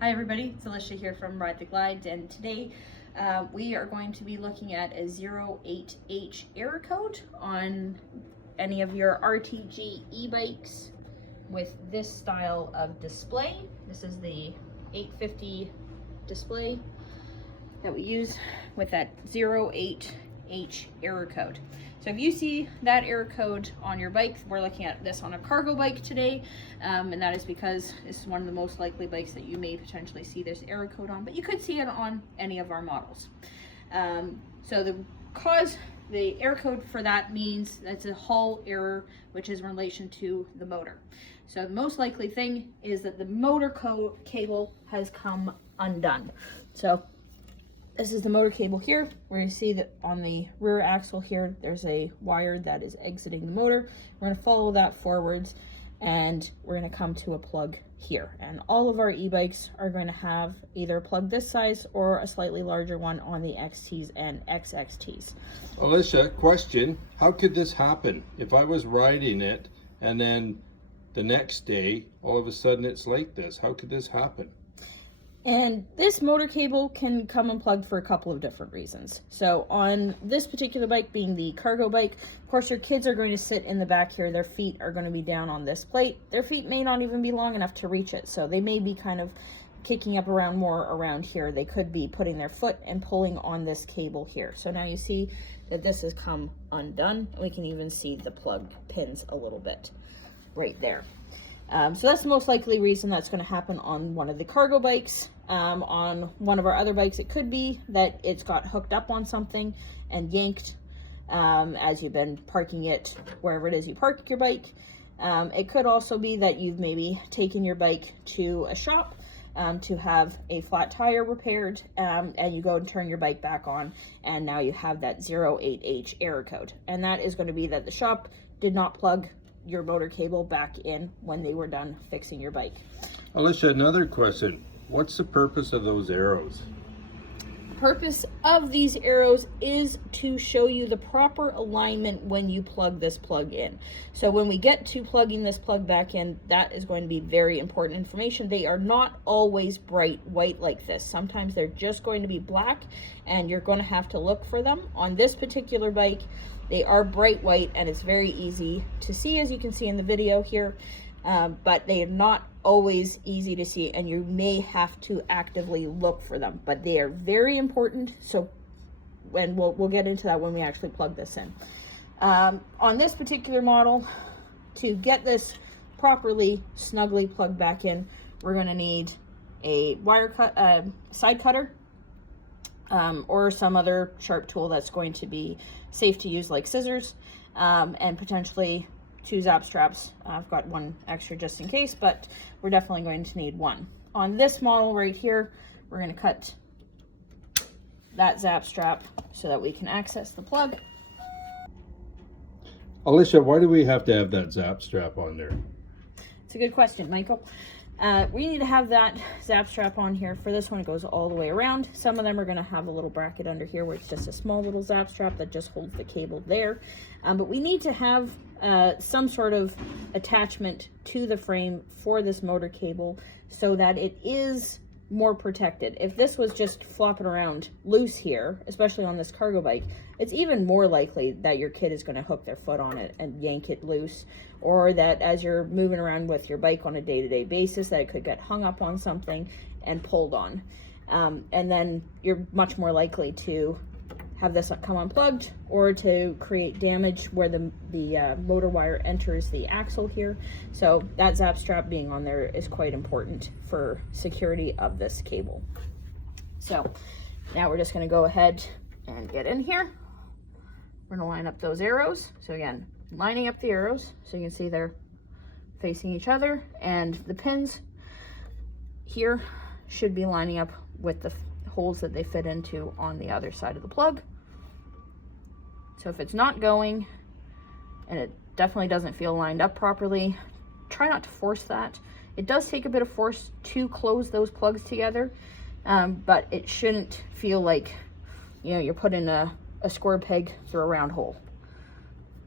Hi everybody, it's Alicia here from Ride the Glide, and today we are going to be looking at a 08H error code on any of your RTG e-bikes with this style of display. This is the 850 display that we use with that 08H error code. So if you see that error code on your bike, we're looking at this on a cargo bike today, and that is because this is one of the most likely bikes that you may potentially see this error code on, but you could see it on any of our models. So the error code for that means that's a hull error, which is in relation to the motor. So the most likely thing is that the motor cable has come undone. So this is the motor cable here, where you see that on the rear axle here, there's a wire that is exiting the motor. We're gonna follow that forwards, and we're gonna come to a plug here. And all of our e-bikes are going to have either a plug this size or a slightly larger one on the XTs and XXTs. Alicia, question, how could this happen? If I was riding it and then the next day, all of a sudden it's like this, how could this happen? And this motor cable can come unplugged for a couple of different reasons. So on this particular bike, being the cargo bike, of course your kids are going to sit in the back here. Their feet are going to be down on this plate. Their feet may not even be long enough to reach it. So they may be kind of kicking up around more around here. They could be putting their foot and pulling on this cable here. So now you see that this has come undone. We can even see the plug pins a little bit right there. So that's the most likely reason that's going to happen on one of the cargo bikes. On one of our other bikes, it could be that it's got hooked up on something and yanked as you've been parking it wherever it is you park your bike. It could also be that you've maybe taken your bike to a shop to have a flat tire repaired, and you go and turn your bike back on, and now you have that 08H error code. And that is going to be that the shop did not plug your motor cable back in when they were done fixing your bike. Alicia, another question. What's the purpose of those arrows? The purpose of these arrows is to show you the proper alignment when you plug this plug in. So when we get to plugging this plug back in, that is going to be very important information. They are not always bright white like this. Sometimes they're just going to be black, and you're going to have to look for them. On this particular bike, they are bright white, and it's very easy to see, as you can see in the video here, but they are not always easy to see, and you may have to actively look for them, but they are very important. So when we'll get into that when we actually plug this in. On this particular model, to get this properly snugly plugged back in, we're going to need a wire cut, side cutter, or some other sharp tool that's going to be safe to use, like scissors, and potentially 2 zap straps. I've got one extra just in case, but we're definitely going to need one. On this model right here, we're going to cut that zap strap so that we can access the plug. Alicia, why do we have to have that zap strap on there? It's a good question, Michael. We need to have that zap strap on here. For this one, it goes all the way around. Some of them are going to have a little bracket under here where it's just a small little zap strap that just holds the cable there. But we need to have some sort of attachment to the frame for this motor cable so that it is more protected. If this was just flopping around loose here, especially on this cargo bike, it's even more likely that your kid is going to hook their foot on it and yank it loose, or that as you're moving around with your bike on a day-to-day basis, that it could get hung up on something and pulled on. And then you're much more likely to have this come unplugged or to create damage where the motor wire enters the axle here. So that zap strap being on there is quite important for security of this cable. So now we're just going to go ahead and get in here. We're going to line up those arrows. So again, lining up the arrows so you can see they're facing each other, and the pins here should be lining up with the holes that they fit into on the other side of the plug. So if it's not going, and it definitely doesn't feel lined up properly, try not to force that. It does take a bit of force to close those plugs together, but it shouldn't feel like, you know, you're putting a square peg through a round hole.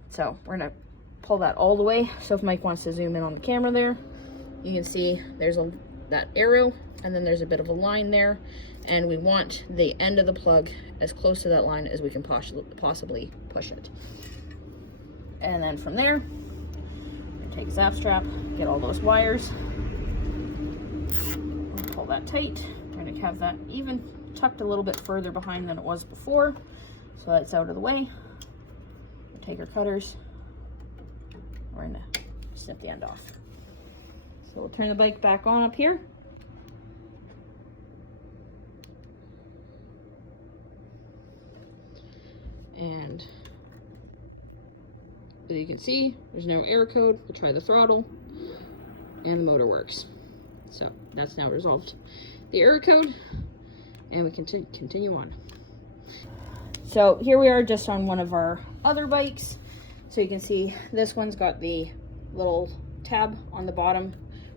So we're gonna pull that all the way. So if Mike wants to zoom in on the camera there, you can see there's a that arrow, and then there's a bit of a line there, and we want the end of the plug as close to that line as we can possibly push it. And then from there, take a zap strap, get all those wires, pull that tight. We're going to have that even tucked a little bit further behind than it was before, so that's out of the way. We'll take our cutters, we're going to snip the end off. So we'll turn the bike back on up here. And as you can see, there's no error code. We'll try the throttle, and the motor works. So that's now resolved the error code, and we can continue on. So here we are just on one of our other bikes. So you can see this one's got the little tab on the bottom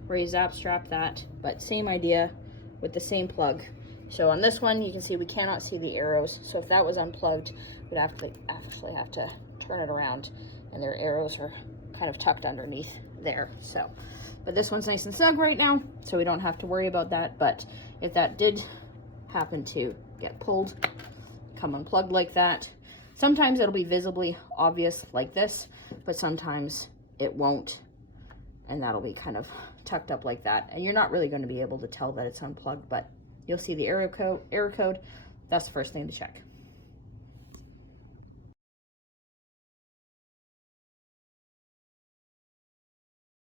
where you zap strap that, but same idea with the same plug. So on this one, you can see we cannot see the arrows. So if that was unplugged, we'd actually have to turn it around, and their arrows are kind of tucked underneath there. So, but this one's nice and snug right now, so we don't have to worry about that. But if that did happen to get pulled, come unplugged like that, sometimes it'll be visibly obvious like this, but sometimes it won't, and that'll be kind of tucked up like that, and you're not really going to be able to tell that it's unplugged, but you'll see the error code. That's the first thing to check.